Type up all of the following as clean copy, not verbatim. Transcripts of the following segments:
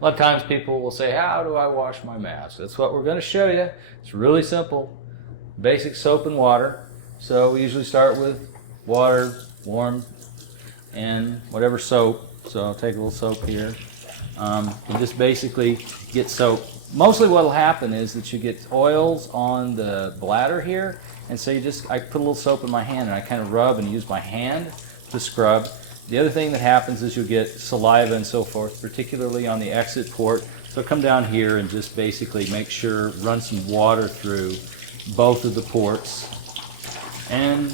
A lot of times people will say, how do I wash my mask? That's what we're going to show you. It's really simple. Basic soap and water. So we usually start with water, warm, and whatever soap. So I'll take a little soap here. And just basically get soap. Mostly what will happen is that you get oils on the bladder here, and so I put a little soap in my hand and I kind of rub and use my hand to scrub. The other thing that happens is you'll get saliva and so forth, particularly on the exit port. So come down here and just basically make sure, run some water through both of the ports. And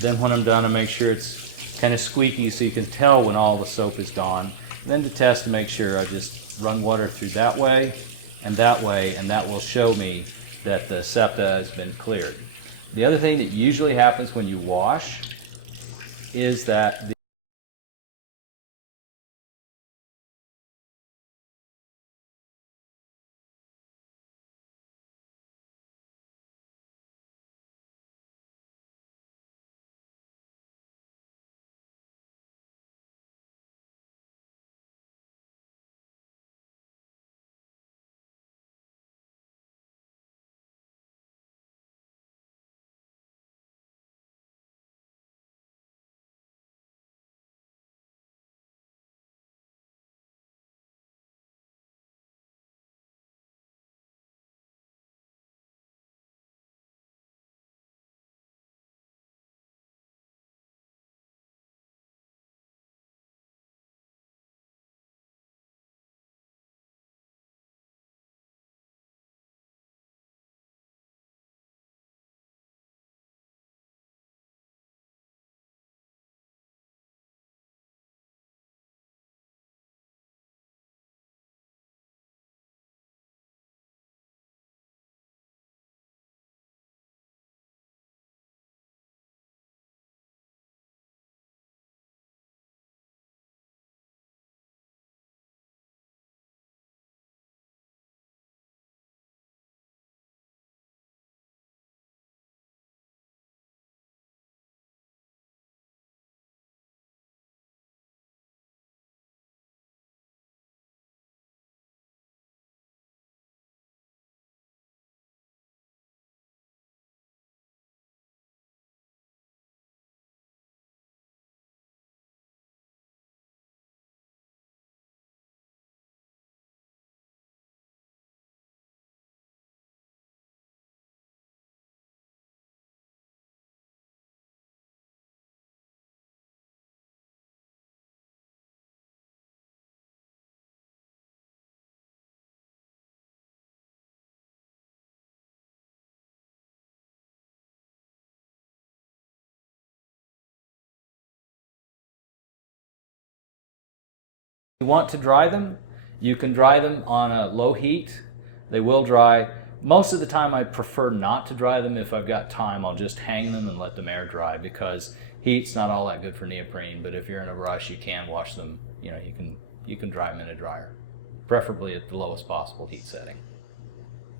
then when I'm done, I make sure it's kind of squeaky so you can tell when all the soap is gone. And then to test to make sure, I just run water through that way, and that will show me that the septa has been cleared. The other thing that usually happens when you wash is that you want to dry them, you can dry them on a low heat. They will dry. Most of the time I prefer not to dry them. If I've got time, I'll just hang them and let them air dry, because heat's not all that good for neoprene, but if you're in a rush, you can wash them. You can dry them in a dryer, preferably at the lowest possible heat setting.